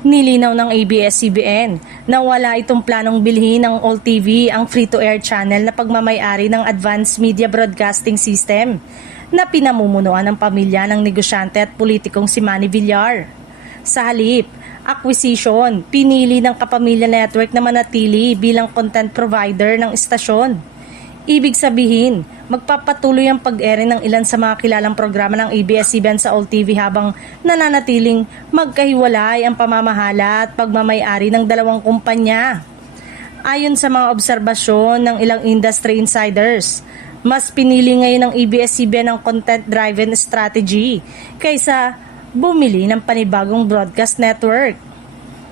Nilinaw ng ABS-CBN na wala itong planong bilhin ng All TV ang free-to-air channel na pagmamay-ari ng Advanced Media Broadcasting System na pinamumunuan ng pamilya ng negosyante at politikong si Manny Villar. Sa halip, acquisition, pinili ng Kapamilya Network na manatili bilang content provider ng istasyon. Ibig sabihin, magpapatuloy ang pag-ere ng ilan sa mga kilalang programa ng ABS-CBN sa All TV habang nananatiling magkahiwalay ang pamamahala at pagmamay-ari ng dalawang kumpanya. Ayon sa mga obserbasyon ng ilang industry insiders, mas pinili ngayon ng ABS-CBN ang content-driven strategy kaysa bumili ng panibagong broadcast network.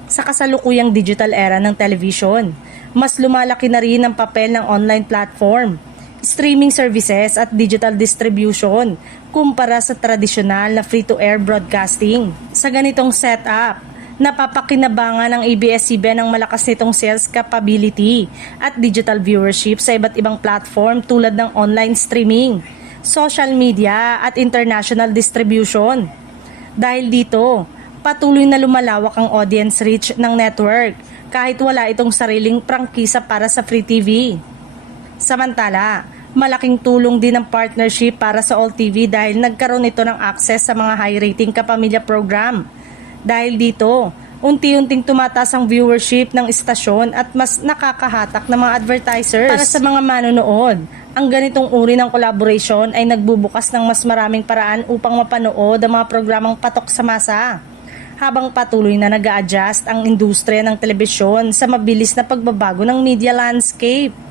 Sa kasalukuyang digital era ng television, mas lumalaki na rin ang papel ng online platform, streaming services at digital distribution kumpara sa tradisyonal na free-to-air broadcasting. Sa ganitong setup, napapakinabangan ng ABS-CBN ang malakas nitong sales capability at digital viewership sa iba't ibang platform tulad ng online streaming, social media at international distribution. Dahil dito, patuloy na lumalawak ang audience reach ng network kahit wala itong sariling prangkisa para sa free TV. Samantala, malaking tulong din ang partnership para sa All TV dahil nagkaroon ito ng access sa mga high-rating kapamilya program. Dahil dito, unti-unting tumataas ang viewership ng istasyon at mas nakakahatak ng mga advertisers. Para sa mga manonood, ang ganitong uri ng collaboration ay nagbubukas ng mas maraming paraan upang mapanood ang mga programang patok sa masa. Habang patuloy na nag-a-adjust ang industriya ng telebisyon sa mabilis na pagbabago ng media landscape.